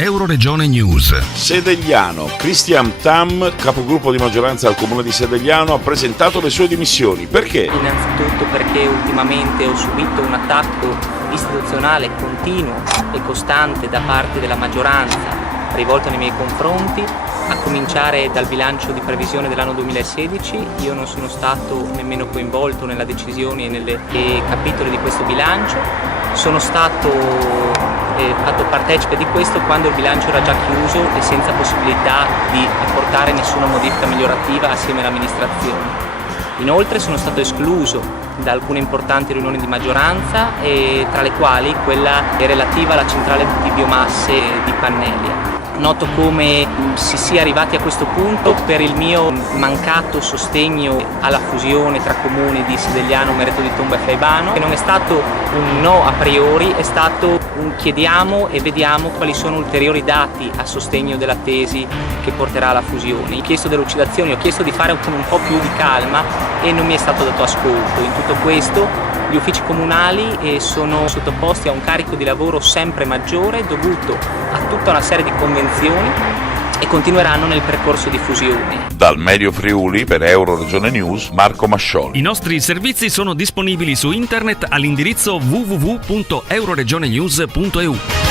Euroregione News. Sedegliano. Cristian Tam, capogruppo di maggioranza al comune di Sedegliano, ha presentato le sue dimissioni. Perché? Innanzitutto perché ultimamente ho subito un attacco istituzionale continuo e costante da parte della maggioranza rivolto nei miei confronti, a cominciare dal bilancio di previsione dell'anno 2016. Io non sono stato nemmeno coinvolto nella decisione e nelle capitoli di questo bilancio. Sono stato fatto partecipe di questo quando il bilancio era già chiuso e senza possibilità di apportare nessuna modifica migliorativa assieme all'amministrazione. Inoltre sono stato escluso da alcune importanti riunioni di maggioranza, tra le quali quella relativa alla centrale di biomasse di Pannelia. Noto come si sia arrivati a questo punto per il mio mancato sostegno alla fusione tra comuni di Sedegliano, Merito di Tomba e Faibano, che non è stato un no a priori, è stato un chiediamo e vediamo quali sono ulteriori dati a sostegno della tesi che porterà alla fusione. Ho chiesto delle lucidazioni, ho chiesto di fare con un po' più di calma e non mi è stato dato ascolto. In tutto questo gli uffici comunali sono sottoposti a un carico di lavoro sempre maggiore dovuto a tutta una serie di convenzioni e continueranno nel percorso di fusione. Dal Medio Friuli per Euroregione News, Marco Mascioli. I nostri servizi sono disponibili su internet all'indirizzo www.euroregionenews.eu.